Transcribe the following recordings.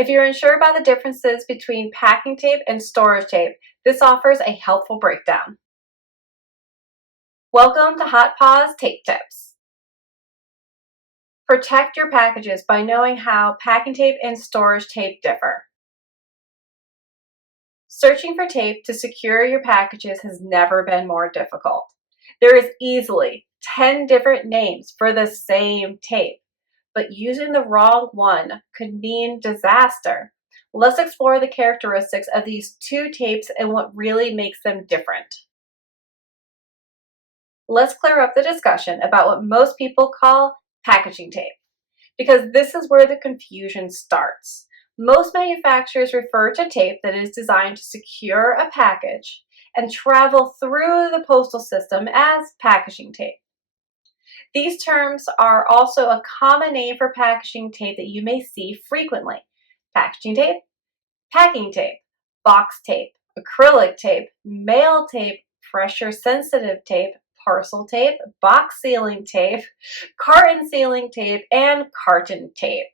If you're unsure about the differences between packing tape and storage tape, this offers a helpful breakdown. Welcome to Pawz Tape Tips. Protect your packages by knowing how packing tape and storage tape differ. Searching for tape to secure your packages has never been more difficult. There is easily 10 different names for the same tape, but using the wrong one could mean disaster. Let's explore the characteristics of these two tapes and what really makes them different. Let's clear up the discussion about what most people call packaging tape, because this is where the confusion starts. Most manufacturers refer to tape that is designed to secure a package and travel through the postal system as packaging tape. These terms are also a common name for packaging tape that you may see frequently. Packaging tape, packing tape, box tape, acrylic tape, mail tape, pressure-sensitive tape, parcel tape, box sealing tape, carton sealing tape, and carton tape.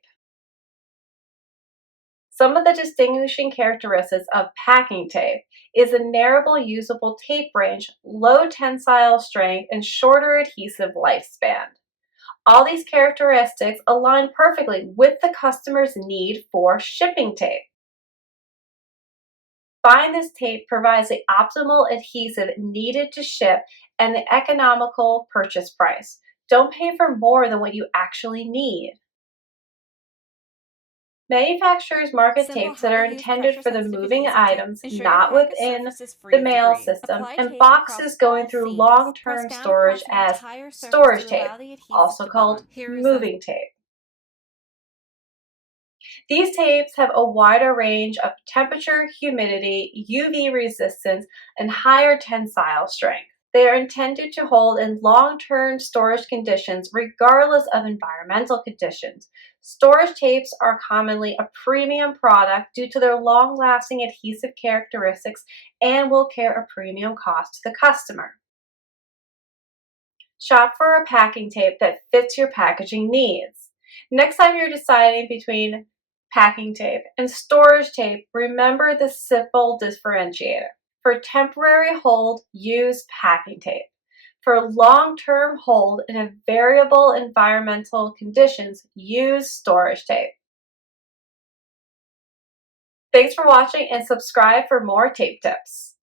Some of the distinguishing characteristics of packing tape is a narrow usable tape range, low tensile strength, and shorter adhesive lifespan. All these characteristics align perfectly with the customer's need for shipping tape. Buying this tape provides the optimal adhesive needed to ship and the economical purchase price. Don't pay for more than what you actually need. Manufacturers market tapes that are intended for the moving items not within the mail system, and boxes going through long-term storage as storage tape, also called moving tape. These tapes have a wider range of temperature, humidity, UV resistance, and higher tensile strength. They are intended to hold in long-term storage conditions regardless of environmental conditions. Storage tapes are commonly a premium product due to their long-lasting adhesive characteristics and will carry a premium cost to the customer. Shop for a packing tape that fits your packaging needs. Next time you're deciding between packing tape and storage tape, remember the simple differentiator. For temporary hold, use packing tape. For long-term hold in variable environmental conditions, use storage tape. Thanks for watching and subscribe for more tape tips.